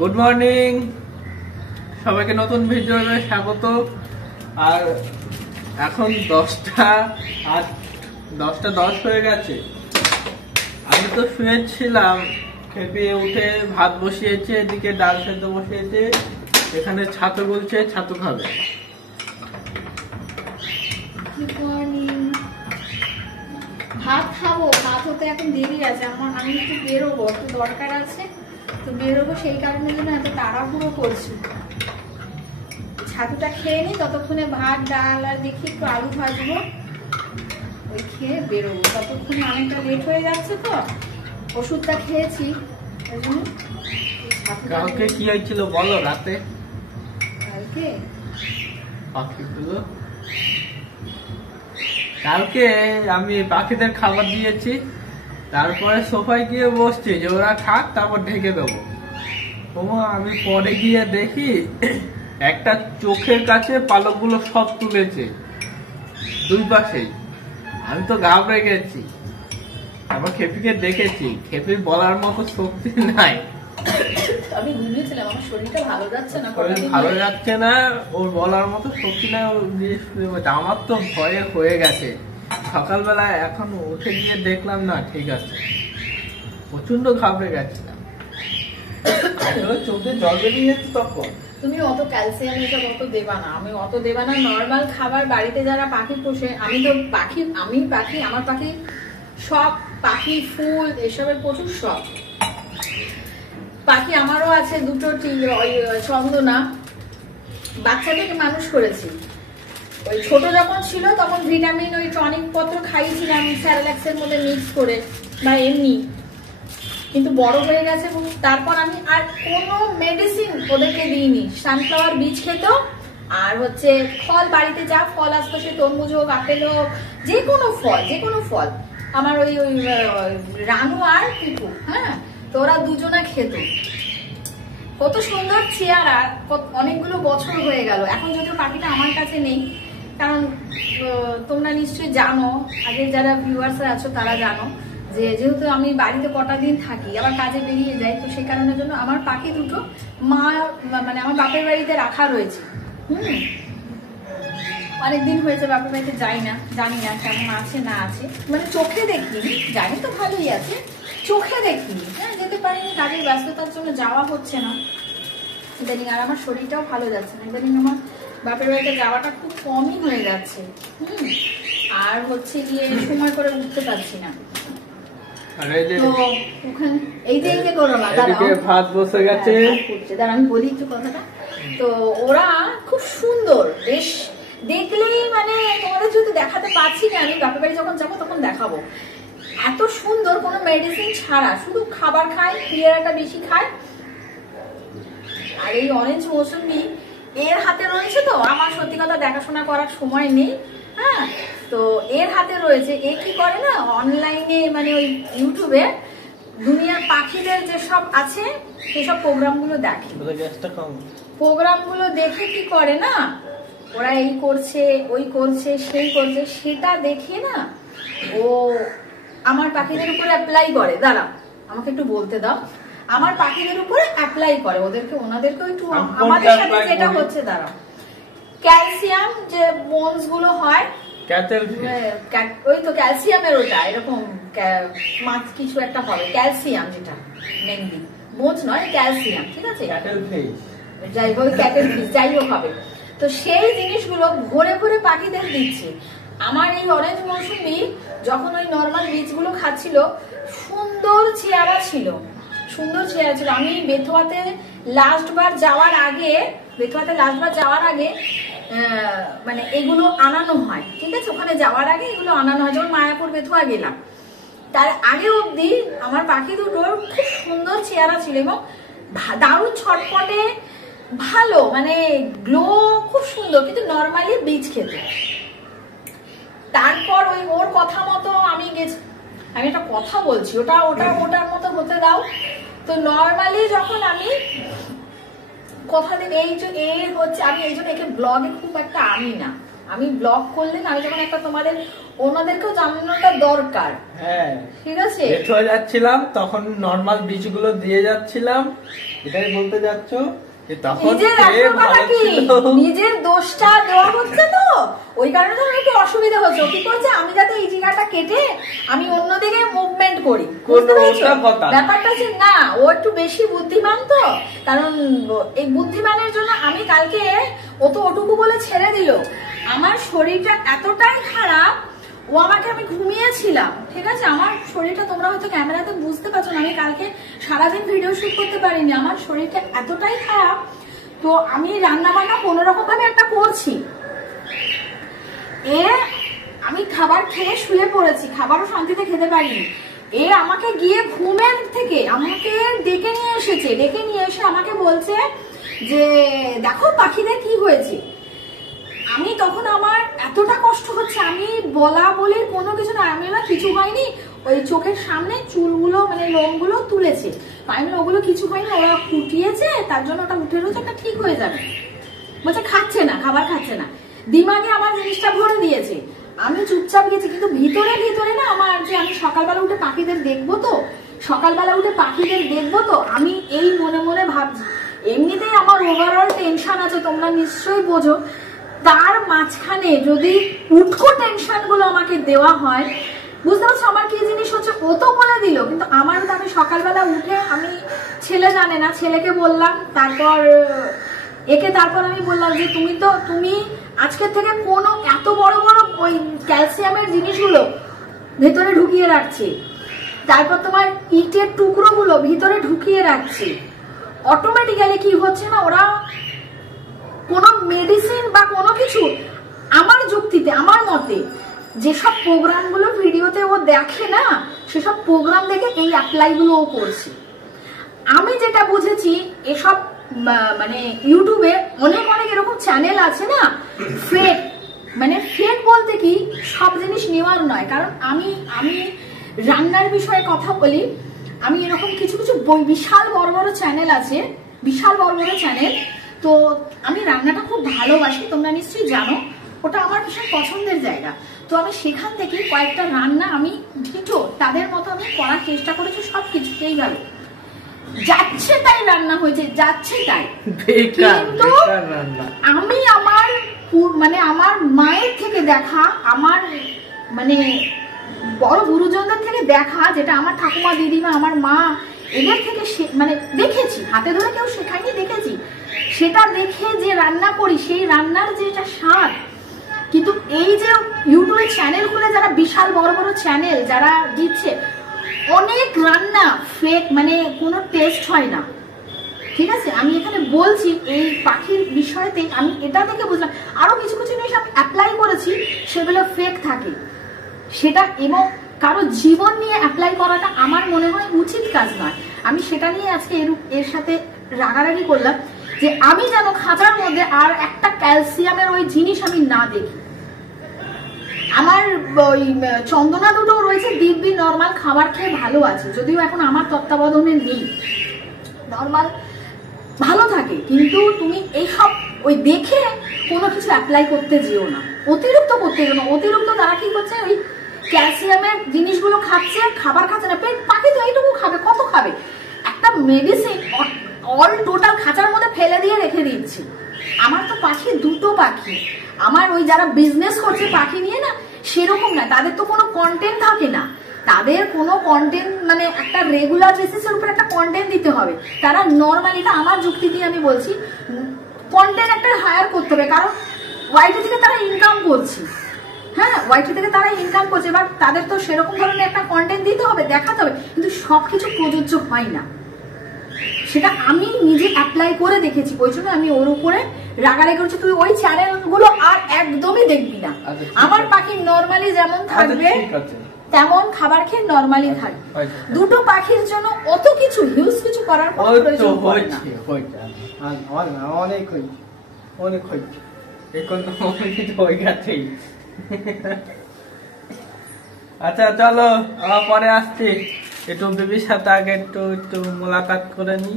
Good morning, সবাইকে নতুন ভিডিওতে স্বাগত। আর এখন 10টা 10 হয়ে গেছে। আমি তো শুয়েছিলাম, খেপিয়ে উঠে ভাত বসিয়েছে, এদিকে ডাল সেদ্ধ বসিয়েছে, এখানে ছাতু বলছে ছাতু খাবে। ভাত খাবো, ভাত হতে এখন দেরি আছে। আমি একটু বেরোবো, একটু দরকার আছে, তো বেরোবো, সেই কারণে জন্য এত তাড়াহুড়ো করছি। ছাতুটা খেয়ে নি, ততক্ষণে ভাত ডাল আর দেখি একটু আলু ভাজবো, ওই খেয়ে বেরোবো। ততক্ষণে অনেকটা লেট হয়ে যাচ্ছে, তো ওষুধটা খেয়েছি। কালকে কি হয়েছিল বলো? রাতে কালকে পাখিগুলো, কালকে আমি পাখিদের খাবার দিয়েছি, তারপরে সোফায় গিয়ে বসছি যে ওরা খাক, তারপর ঢেকে দেবো। আমি পরে গিয়ে দেখি একটা চোখের কাছে পালকগুলো সব তুলেছে, দুই পাশেই। আমি তো ঘাবড়ে গেছি। আবার খেপিকে দেখেছি, খেপির বলার মতো শক্তি নাই। আমি ঘুমিয়েছিলাম, আমার শরীরটা ভালো যাচ্ছে না, ভালো যাচ্ছে না, ওর বলার মতো শক্তি নাই। আমার তো ভয়ে হয়ে গেছে। সকালবেলা এখন উঠে গিয়ে দেখলাম না, ঠিক আছে, প্রচন্ড ঘাবড়ে গেছিলাম। চোখে জল বেরিয়ে যাচ্ছে তখন। তুমি অত ক্যালসিয়াম এসব অত দেবা না, আমি অত দেবা না। নর্মাল খাবার, বাড়িতে যারা পাখি পোষে, আমি তো পাখি, আমার পাখি সব, পাখি ফুল এসবের প্রচুর শখ। পাখি আমারও আছে দুটো, চন্দনা, বাচ্চা থেকে মানুষ করেছি। ওই ছোট যখন ছিল তখন ভিটামিন, ওই টনিক পত্র খাইয়েছিলাম স্যারেলাক্সের মধ্যে মিক্স করে বা এমনি, কিন্তু বড় হয়ে গেছে। তারপর আমি আর কোনো মেডিসিন ওদেরকে দিইনি। সানফ্লাওয়ার বীজ খেত, আর হচ্ছে ফল, বাড়িতে যা ফল আসতো, সে তরমুজ হোক, আপেল হোক, যে কোনো ফল আমার ওই রানু আর পিপু, হ্যাঁ, তো ওরা দুজনা খেত। কত সুন্দর চেয়ারা, অনেকগুলো বছর হয়ে গেল। এখন যদিও পাখিটা আমার কাছে নেই, কারণ তোমরা নিশ্চয়ই জানো, আগের যারা ভিউয়ার্সরা আছো তারা জানো যে যেহেতু আমি বাড়িতে কটা দিন থাকি, আবার কাজে বেরিয়ে যাই, তো সেই কারণের জন্য আমার পাখি দুটো মানে আমার বাপের বাড়িতে রাখা রয়েছে। অনেকদিন হয়েছে বাপের বাড়িতে যাই না, জানি না কেমন আছে না আছে, মানে চোখে দেখিনি, জানি তো ভালোই আছে, চোখে দেখিনি। হ্যাঁ, যেতে পারিনি, কাজের ব্যস্ততার জন্য যাওয়া হচ্ছে না ইদানিং। আর আমার শরীরটাও ভালো যাচ্ছে না ইদানিং, আমার বাপের বাড়িতে যাওয়াটা খুব কমই হয়ে যাচ্ছে। আর হচ্ছে গিয়ে সময় করে উঠতে পারছি না। ভাত বসে গেছে, আমি বলি একটু কথাটা। তো ওরা খুব সুন্দর, বেশ দেখলেই, মানে তোমাদের যদি দেখাতে পারছি না, আমি বাপের বাড়ি যখন যাবো তখন দেখাবো। এত সুন্দর, কোনো মেডিসিন ছাড়া, শুধু খাবার খায়, পেয়ারাটা বেশি খায়। আর এই অরেঞ্জ মৌসুমি এর হাতে রয়েছে, তো আমার সত্যি কথা দেখাশোনা করার সময় নেই। হ্যাঁ, তো এর হাতে রয়েছে। এ কি করে না, অনলাইনে, মানে ওই ইউটিউবে দুনিয়ার পাখিদের যেসব আছে সেসব প্রোগ্রামগুলো দেখে। প্রোগ্রামগুলো দেখে কি করে না, ওরা এই করছে, ওই করছে, সেই করছে, সেটা দেখে না ও আমার পাখিদের উপরে অ্যাপ্লাই করে। দাঁড়া, আমাকে একটু বলতে দাও। আমার পাখিদের উপরে অ্যাপ্লাই করে, ওনাদেরকে একটু, আমাদের সাথে যেটা হচ্ছে, দাঁড়া, ক্যালসিয়াম যে বোনস গুলো হয়, ওই তো ক্যালসিয়ামের, ওটা এরকম মাছ কিছু একটা হবে, ক্যালসিয়াম, যেটা মেনলি বোনস নয়, ক্যালসিয়াম, ঠিক আছে, যাই হোক, ক্যাটেল ফিশ যাই হোক হবে। তো সেই জিনিসগুলো ভরে ভরে পাখিদের দিচ্ছে। আমার এই অরেঞ্জ মৌসুমি যখন ওই নর্মাল বীজগুলো খাচ্ছিল, সুন্দর চেহারা ছিল। আমি বেথুয়াতে লাস্টবার যাওয়ার আগে মানে এগুলো আনানো হয়, ঠিক আছে, ওখানে যাওয়ার আগে এগুলো আনানো হয়। যখন মায়াপুর বেথুয়া গেলাম, তার আগে অব্দি আমার পাখি দুটোর খুব সুন্দর চেহারা ছিল, এবং দারুণ ছটপটে, ভালো, মানে গ্লো খুব সুন্দর, কিন্তু নর্মালি বীজ খেতে। তারপর ওর কথা মতো আমি গেছি, আমি একটা কথা বলছি, ওটার মতো হতে দাও। তো নর্মালি যখন আমি কথা দিই, এই হচ্ছে, আমি এই জন্য একে ব্লগে খুব একটা আনি না, আমি ব্লগ করলে আমি যখন একটা তোমাদের ওনাদেরকেও জানানোটা দরকার। হ্যাঁ ঠিক আছে, লেট হয়ে যাচ্ছিলাম তখন নরমাল বীজগুলো দিয়ে যাচ্ছিলাম, এটাই বলতে যাচ্ছ যে তখন নিজের দোষটা দেওয়া হচ্ছে, তো ওই কারণে তো একটু অসুবিধা হচ্ছে। কি করছে, আমি যাতে এই জায়গাটা কেটে আমি অন্যদিকে মুভমেন্ট করি, ব্যাপারটা হচ্ছে না ও একটু বেশি বুদ্ধিমান তো, কারণ এই বুদ্ধিমানের জন্য আমি কালকে ও তো ওটুকু বলে ছেড়ে দিল। আমার শরীরটা এতটাই খারাপ, ও আমাকে, আমি ঘুমিয়েছিলাম, ঠিক আছে, আমার শরীরটা তোমরা হয়তো ক্যামেরাতে বুঝতে পারছো না, আমি কালকে সারাদিন ভিডিও শুট করতে পারিনি, আমার শরীরটা এতটাই খারাপ। তো আমি রান্না বান্না কোনো রকম ভাবে একটা করছি, আমি খাবার খেয়ে শুয়ে পড়েছি, খাবারও শান্তিতে খেতে পারিনি। আমাকে গিয়ে ঘুমের থেকে আমাকে ডেকে নিয়ে এসেছে, ডেকে নিয়ে এসে আমাকে বলছে যে দেখো পাখিদের কি হয়েছে। আমি তখন আমার এতটা কষ্ট হচ্ছে, আমি বলা বলে কোনো কিছু না, আমি না কিছু হয়নি, ওই চোখের সামনে চুলগুলো মানে লোমগুলো তুলেছে, আমি ওগুলো কিছু হয়নি, ওরা ফুটিয়েছে তার জন্য ওটা উঠে রয়েছে, একটা ঠিক হয়ে যাবে। বলছে খাচ্ছে না, খাবার খাচ্ছে না, দিমাগে আমার জিনিসটা ভরে দিয়েছে। আমি চুপচাপ গেছি, কিন্তু ভিতরে ভিতরে না আমার যে আমি সকালবেলা উঠে পাখিদের দেখবো তো, সকালবেলা উঠে পাখিদের দেখবো তো, আমি এই মনে মনে ভাবছি। এমনিতেই আমার ওভারঅল টেনশন আছে, তোমরা নিশ্চয়ই বোঝো, তার মাঝখানে যদি উটকো টেনশন গুলো আমাকে দেওয়া হয়, বুঝতে পারছো আমার কি জিনিস হচ্ছে। ও তো বলে দিল, কিন্তু আমার তো, আমি সকালবেলা উঠে, আমি ছেলে জানে না, ছেলেকে বললাম, তারপর তারপর আমি বললাম যে তুমি আজকের থেকে কোনো এত বড় বড় ওই ক্যালসিয়ামের জিনিসগুলো ভেতরে ঢুকিয়ে রাখছে, তারপর তোমার ইটের টুকরো গুলো ভিতরে ঢুকিয়ে রাখছে, অটোমেটিক্যালি কি হচ্ছে না, ওরা কোনো মেডিসিন বা কোনো কিছু, আমার যুক্তিতে, আমার মতে যেসব প্রোগ্রাম গুলো ভিডিওতে ও দেখে না, সেসব প্রোগ্রাম দেখে এই অ্যাপ্লাই গুলো ও করছে। আমি যেটা বুঝেছি, এসব মানে ইউটিউবে অনেক অনেক এরকম চ্যানেল আছে না, ফেক, মানে ফেক বলতে কি সব জিনিস নেওয়ার নয়, কারণ আমি রান্নার বিষয়ে কথা বলি, আমি এরকম কিছু কিছু বিশাল বড় বড় চ্যানেল আছে, বিশাল বড় বড় চ্যানেল, তো আমি রান্নাটা খুব ভালোবাসি, তোমরা নিশ্চয়ই জানো, ওটা আমার ভীষণ পছন্দের জায়গা। তো আমি সেখান থেকে কয়েকটা রান্না আমি ডিটো তাদের মতো আমি করার চেষ্টা করেছি, সবকিছু সেইভাবে যাচ্ছে তাই রান্না হয়েছে, যাচ্ছে তাই। কিন্তু আমি আমার মানে আমার মায়ের থেকে দেখা, আমার মানে বড় গুরুজনদের থেকে দেখা, যেটা আমার ঠাকুমা, দিদিমা, আমার মা, এদের থেকে মানে দেখেছি, হাতে ধরে কেউ শেখায়নি, দেখেছি, সেটা দেখে যে রান্না করি, সেই রান্নার যেটা স্বাদ। কিন্তু এই যে ইউটিউবে চ্যানেল খুলে যারা বিশাল বড় বড় চ্যানেল যারা দিচ্ছে, অনেক রান্না ফেক, মানে কোনো টেস্ট হয় না, ঠিক আছে। আমি এখানে বলছি এই পাখির বিষয়তে আমি এটা দেখে বুঝলাম, আরো কিছু কিছু জিনিস আমি অ্যাপ্লাই করেছি, সেগুলো ফেক থাকে, সেটা এবং কারো জীবন নিয়ে অ্যাপ্লাই করাটা আমার মনে হয় উচিত কাজ নয়। আমি সেটা নিয়ে আজকে এর সাথে রাগারাগি করলাম যে আমি যেন খাঁচার মধ্যে আর একটা ক্যালসিয়ামের ওই জিনিস আমি না দেখি। আমার ওই চন্দনা দুটো রয়েছে দিব্যি নর্মাল খাবার খেয়ে ভালো আছে, যদিও এখন আমার তত্ত্বাবধানে নেই, নর্মাল ভালো থাকে, কিন্তু তুমি এইসব ওই দেখে কোনো কিছু অ্যাপ্লাই করতে যেও না, অতিরিক্ত করতে যেও না। অতিরিক্ত তারা কি করছে, ওই ক্যালসিয়ামের জিনিসগুলো খাচ্ছে, খাবার খাচ্ছে না, পেট পাখি তো এইটুকু খাবে, কত খাবে, একটা মেডিসিন অল টোটাল খাঁচার মধ্যে ফেলে দিয়ে রেখে দিচ্ছি। আমার তো পাখি, দুটো পাখি, আমার ওই যারা বিজনেস করছে পাখি নিয়ে না, সেরকম না, তাদের তো কোনো কন্টেন্ট থাকে না, তাদের কোনো কন্টেন্ট মানে একটা রেগুলার বেসিসের উপর একটা কন্টেন্ট দিতে হবে। তারা নর্মালি, এটা আমার যুক্তি দিয়ে আমি বলছি, কন্টেন্ট একটা হায়ার করতে হবে, কারণ ওয়াইটি থেকে তারা ইনকাম করছে, হ্যাঁ ওয়াইটি থেকে তারা ইনকাম করছে, এবার তাদের তো সেরকম ধরনের একটা কন্টেন্ট দিতে হবে, দেখাতে হবে, কিন্তু সবকিছু প্রযোজ্য হয় না, সেটা আমি নিজে অ্যাপ্লাই করে দেখেছি। ওই জন্য আমি ওর উপরে রাগারাগি করছি, তুই ওই চ্যানেলগুলো আর একদমই দেখবি না, আমার পাখি নর্মালি যেমন থাকবে তেমন খাবার খেয়ে নর্মালি থাকবে। দুটো পাখির জন্য অত কিছু হিউজ কিছু করার প্রয়োজন পড়ে না। অনেক হয়েছে, অনেক হয়েছে, এখন তো অনেক কিছু হয়ে গেছেই। আচ্ছা চলো, আবার পরে আসছি, একটু বেবির সাথে আগে একটু মোলাকাত করে নি।